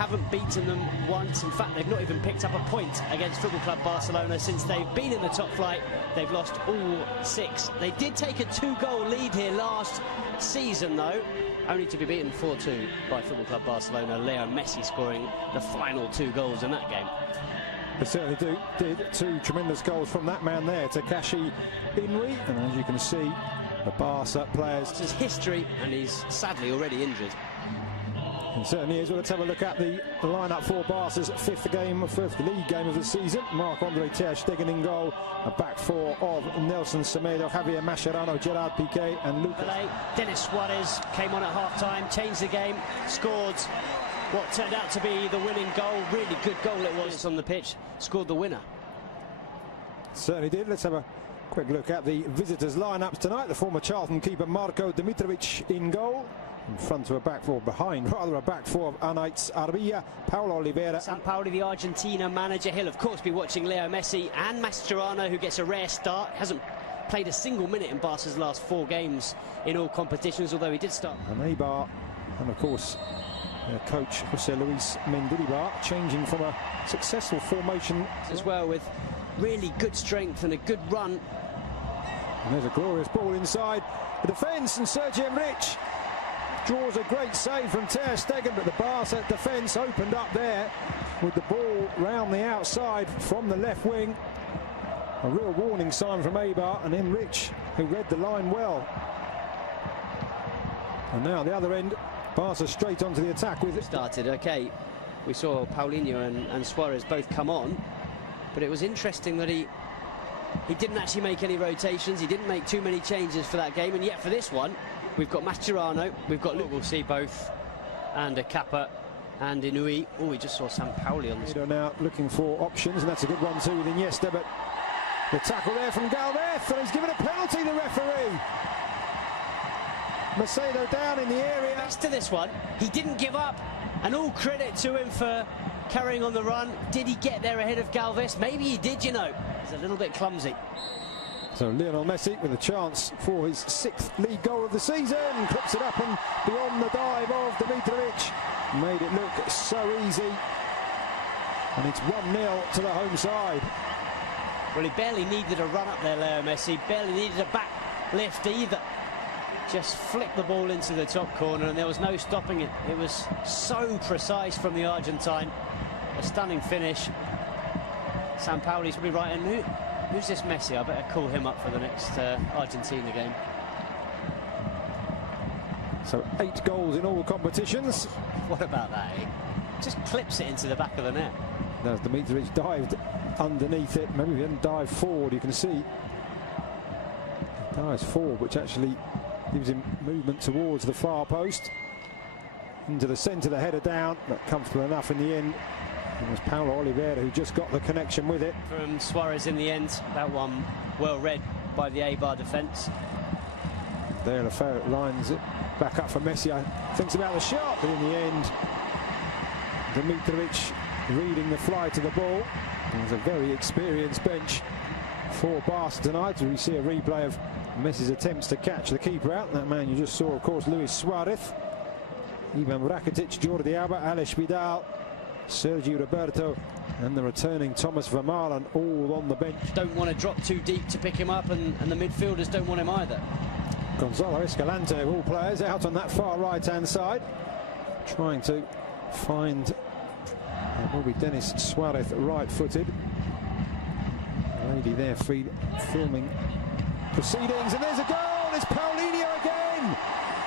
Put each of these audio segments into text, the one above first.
haven't beaten them once. In fact, they've not even picked up a point against Football Club Barcelona since they've been in the top flight. They've lost all 6. They did take a 2-goal lead here last season, though, only to be beaten 4-2 by Football Club Barcelona. Lionel Messi scoring the final 2 goals in that game. They certainly did 2 tremendous goals from that man there, Sergi Enrich, and as you can see, the Barca players. It's his history, and he's sadly already injured. It certainly is. Well, let's have a look at the lineup for Barca's fifth league game of the season. Marc-Andre Ter Stegen in goal. A back 4 of Nelson Semedo, Javier Mascherano, Gerard Piqué and Lucas. Denis Suarez came on at half-time, changed the game, scored what turned out to be the winning goal. Really good goal it was on the pitch. Scored the winner. Certainly did. Let's have a quick look at the visitors' lineups tonight. The former Charlton keeper Marco Dmitrovic in goal. In front of a back 4, behind rather a back 4 of Anaitz Arbilla, Paulo Oliveira. Sampaoli, the Argentina manager, he'll of course be watching Leo Messi and Mascherano, who gets a rare start. Hasn't played a single minute in Barca's last 4 games in all competitions, although he did start. And Eibar, and of course coach José Luis Mendilibar, changing from a successful formation as well, with really good strength and a good run. And there's a glorious ball inside the defence, and Sergi Enrich draws a great save from Ter Stegen, but the Barca defence opened up there with the ball round the outside from the left wing. A real warning sign from Eibar, and Enrich, who read the line well. And now the other end, Barca straight onto the attack with it. Started, okay. We saw Paulinho and Suarez both come on, but it was interesting that he didn't actually make any rotations. He didn't make too many changes for that game, and yet for this one, we've got Mascherano, we've got We'll see both, and a Kappa and Inui. Oh, we just saw Sampaoli on this. Now looking for options, and that's a good one too with Iniesta, but the tackle there from Galvez, and he's given a penalty, the referee. Macedo down in the area. Next to this one, he didn't give up, and all credit to him for carrying on the run. Did he get there ahead of Galvez? Maybe he did, you know. He's a little bit clumsy. So Lionel Messi with a chance for his 6th league goal of the season, clips it up and beyond the dive of Dmitrovic. Made it look so easy, and it's 1-0 to the home side. Well, he barely needed a run up there, Leo Messi, barely needed a back lift either. Just flicked the ball into the top corner, and there was no stopping it. It was so precise from the Argentine. A stunning finish. Sampaoli's probably right, and who's this Messi? I better call him up for the next Argentina game. So 8 goals in all competitions. What about that? He just clips it into the back of the net. Now Dmitrovic dived underneath it. Maybe he didn't dive forward. You can see he dives forward, which actually gives him movement towards the far post. Into the centre, the header down, but comfortable enough in the end. It was Paulo Oliveira who just got the connection with it. From Suarez in the end, that one well read by the Eibar defence. There, Lefebvre lines it back up for Messi. Thinks about the shot, but in the end, Dmitrovic reading the flight of the ball. There's a very experienced bench for Barca tonight. We see a replay of Messi's attempts to catch the keeper out. That man you just saw, of course, Luis Suarez, Ivan Rakitic, Jordi Alba, Alex Vidal, Sergi Roberto, and the returning Thomas Vermaelen, all on the bench. Don't want to drop too deep to pick him up, and the midfielders don't want him either. Gonzalo Escalante, of all players, out on that far right-hand side, trying to find will be Denis Suarez, right-footed. Lady there filming proceedings, and there's a goal. It's Paulinho again.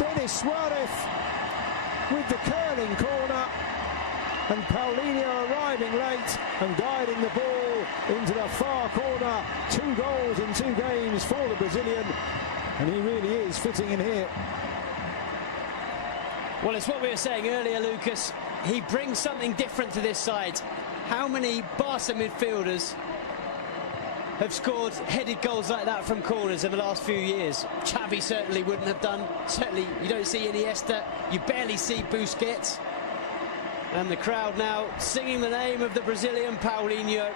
Denis Suarez with the curling corner, and Paulinho arriving late and guiding the ball into the far corner. 2 goals in 2 games for the Brazilian, and he really is fitting in here. Well, it's what we were saying earlier, Lucas. He brings something different to this side. How many Barca midfielders have scored headed goals like that from corners in the last few years? Xavi certainly wouldn't have done. Certainly you don't see Iniesta, you barely see Busquets. And the crowd now singing the name of the Brazilian Paulinho.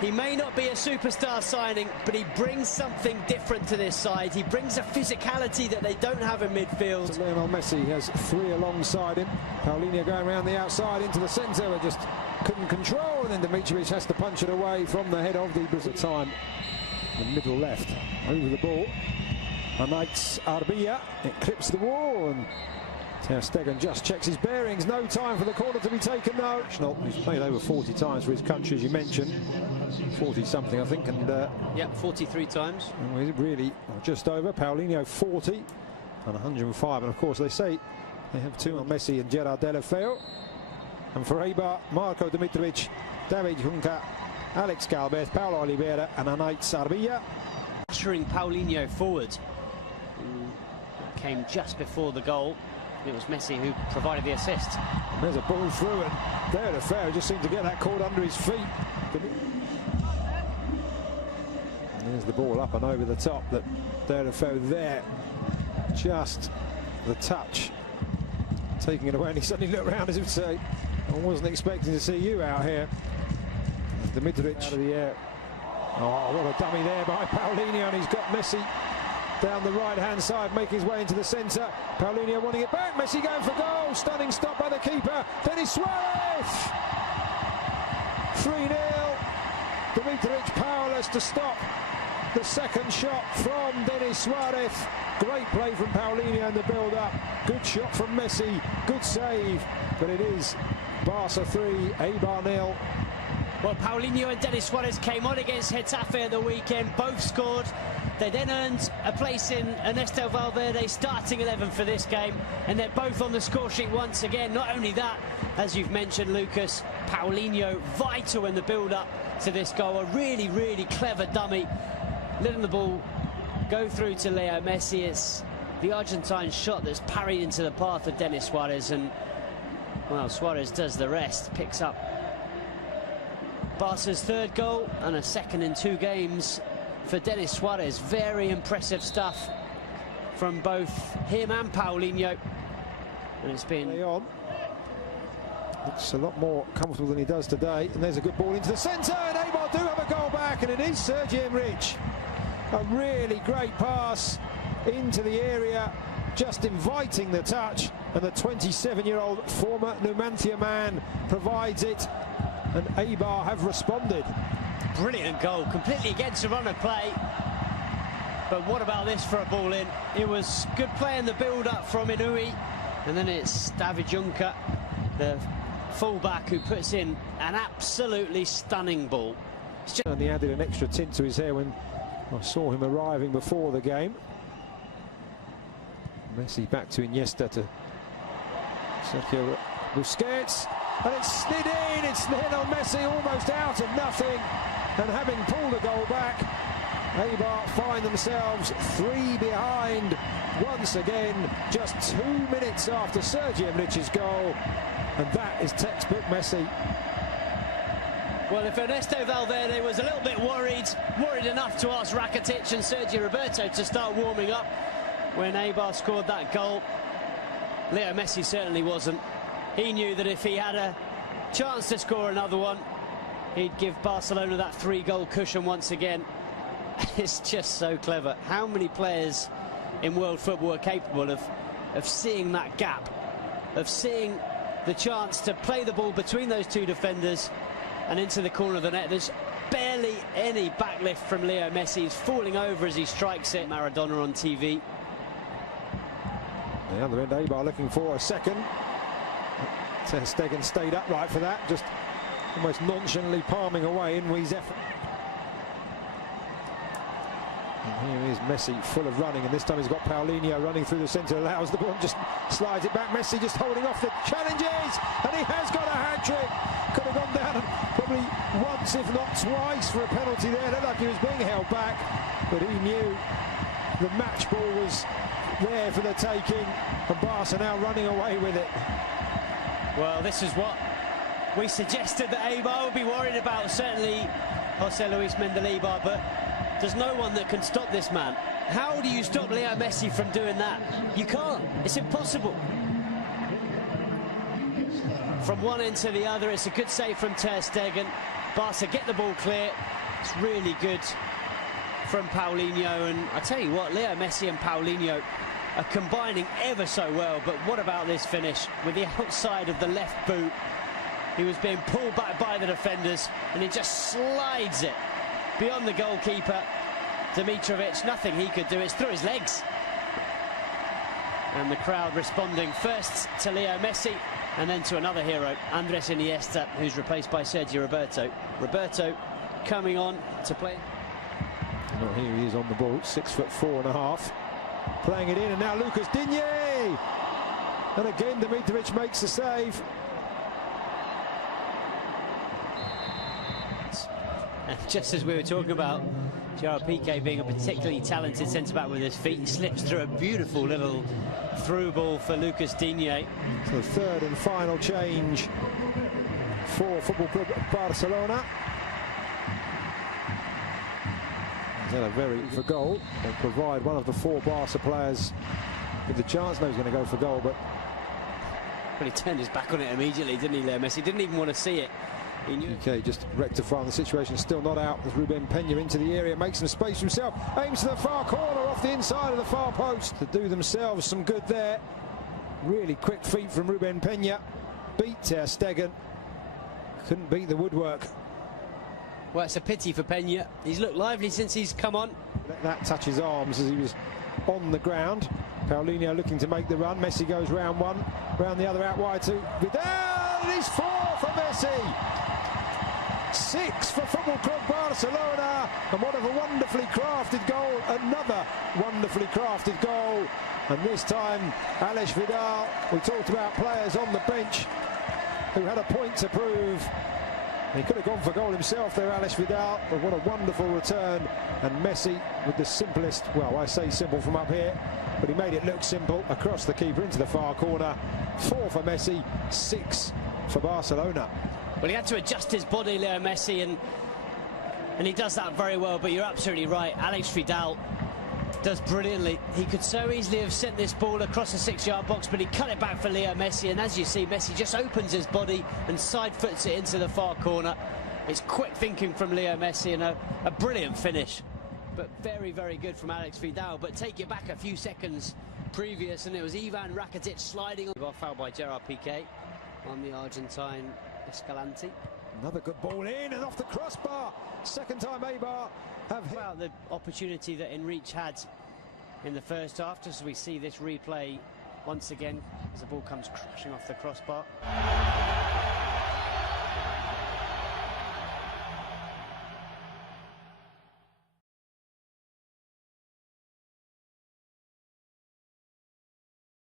He may not be a superstar signing, but he brings something different to this side. He brings a physicality that they don't have in midfield. So Lionel Messi has 3 alongside him. Paulinho going around the outside into the centre, but just couldn't control, and then Dmitrovic has to punch it away from the head of the Brazil time. The middle left, over the ball. Ernesto Valverde, it clips the wall, and Ter Stegen just checks his bearings. No time for the corner to be taken now. He's played over 40 times for his country, as you mentioned. 40-something, I think, and yeah, 43 times. And really, just over. Paulinho 40 and 105, and of course they say they have 2 on Messi and Gerard Deulofeu. And for Eibar, Marco Dmitrovic, David Junca, Alex Galvez, Paulo Oliveira, and Ernesto Valverde. Ushering Paulinho forward. Came just before the goal. It was Messi who provided the assist. And there's a ball through, and Deulofeu just seemed to get that caught under his feet. And there's the ball up and over the top. That Deulofeu there, just the touch, taking it away, and he suddenly looked around as if to say, I wasn't expecting to see you out here. Dmitrovic out of the air. Oh, what a dummy there by Paulinho, and he's got Messi down the right-hand side, making his way into the centre. Paulinho wanting it back. Messi going for goal. Stunning stop by the keeper. Denis Suarez. 3-0. Dmitrovic powerless to stop the second shot from Denis Suarez. Great play from Paulinho in the build-up. Good shot from Messi. Good save. But it is Barca 3, Eibar 0. Well, Paulinho and Denis Suarez came on against Getafe at the weekend. Both scored. They then earned a place in Ernesto Valverde's starting 11 for this game, and they're both on the score sheet once again. Not only that, as you've mentioned, Lucas, Paulinho vital in the build-up to this goal. A really, really clever dummy, letting the ball go through to Leo Messi. It's the Argentine shot that's parried into the path of Denis Suarez, and well, Suarez does the rest, picks up Barca's 3rd goal and a 2nd in 2 games for Denis Suarez. Very impressive stuff from both him and Paulinho. And it's been... Looks a lot more comfortable than he does today. And there's a good ball into the centre, and Eibar do have a goal back, and it is Sergi Enrich. A really great pass into the area, just inviting the touch, and the 27-year-old former Numancia man provides it, and Eibar have responded. Brilliant goal, completely against the run of play. But what about this for a ball in? It was good play in the build-up from Inui, and then it's David Junca, the fullback, who puts in an absolutely stunning ball. And he added an extra tint to his hair when I saw him arriving before the game. Messi back to Iniesta, to Sergio Busquets, and it's slid in. It's Lionel Messi almost out of nothing, and having pulled a goal back, Eibar find themselves 3 behind once again, just 2 minutes after Sergi Enrich's goal, and that is textbook Messi. Well, if Ernesto Valverde was a little bit worried enough to ask Rakitic and Sergio Roberto to start warming up when Eibar scored that goal, Leo Messi certainly wasn't. He knew that if he had a chance to score another one, he'd give Barcelona that 3-goal cushion once again. It's just so clever. How many players in world football are capable of seeing that gap, of seeing the chance to play the ball between those 2 defenders and into the corner of the net? There's barely any backlift from Leo Messi. He's falling over as he strikes it. Maradona on TV. The other end, Eibar looking for a second. Ter Stegen stayed upright for that, just almost nonchalantly palming away Inui's effort. And here is Messi, full of running, and this time he's got Paulinho running through the centre, allows the ball, and just slides it back. Messi just holding off the challenges, and he has got a hat-trick. Could have gone down probably once, if not twice, for a penalty there. Looked like he was being held back, but he knew the match ball was there for the taking, and Barca now running away with it. Well, this is what we suggested that Eibar would be worried about, certainly Jose Luis Mendilibar, but there's no one that can stop this man. How do you stop Leo Messi from doing that? You can't. It's impossible. From one end to the other, it's a good save from Ter Stegen. Barca get the ball clear. It's really good from Paulinho, and I tell you what, Leo Messi and Paulinho are combining ever so well. But what about this finish with the outside of the left boot? He was being pulled back by the defenders, and he just slides it beyond the goalkeeper. Dmitrovic, nothing he could do, it's through his legs. And the crowd responding first to Leo Messi and then to another hero, Andres Iniesta, who's replaced by Sergi Roberto. Roberto coming on to play. Well, here he is on the ball, 6'4.5", playing it in, and now Lucas Digne, and again Dmitrovic makes the save. And just as we were talking about Gerard Piqué being a particularly talented centre-back with his feet, he slips through a beautiful little through ball for Lucas Digne. So the third and final change for Football Club Barcelona. He's had a very for goal. They'll provide one of the four Barca players with the chance. No, he's going to go for goal, but he turned his back on it immediately, didn't he, Leo Messi? Didn't even want to see it. He knew. Okay, just rectifying the situation, still not out as Ruben Peña into the area, makes some space for himself, aims to the far corner off the inside of the far post to do themselves some good there. Really quick feet from Ruben Peña, beat Ter Stegen, couldn't beat the woodwork. Well, it's a pity for Peña. He's looked lively since he's come on. Let that touch his arms as he was on the ground. Paulinho looking to make the run. Messi goes round one, round the other, out wide to Vidal. It is 4 for Messi. 6 for Football Club Barcelona, and what a wonderfully crafted goal, another wonderfully crafted goal, and this time Aleix Vidal. We talked about players on the bench who had a point to prove. He could have gone for goal himself there, Aleix Vidal, but what a wonderful return, and Messi with the simplest, well, I say simple from up here, but he made it look simple, across the keeper into the far corner. 4 for Messi, 6 for Barcelona. Well, he had to adjust his body, Leo Messi, and he does that very well. But you're absolutely right, Aleix Vidal does brilliantly. He could so easily have sent this ball across the 6-yard box, but he cut it back for Leo Messi, and as you see, Messi just opens his body and side foots it into the far corner. It's quick thinking from Leo Messi, and a brilliant finish, but very, very good from Aleix Vidal. But take it back a few seconds previous, and it was Ivan Rakitic sliding on. Fouled by Gerard Piqué on the Argentine Escalante. Another good ball in and off the crossbar. Second time Eibar have hit. About the opportunity that Enrich had in the first half, just as we see this replay once again as the ball comes crashing off the crossbar.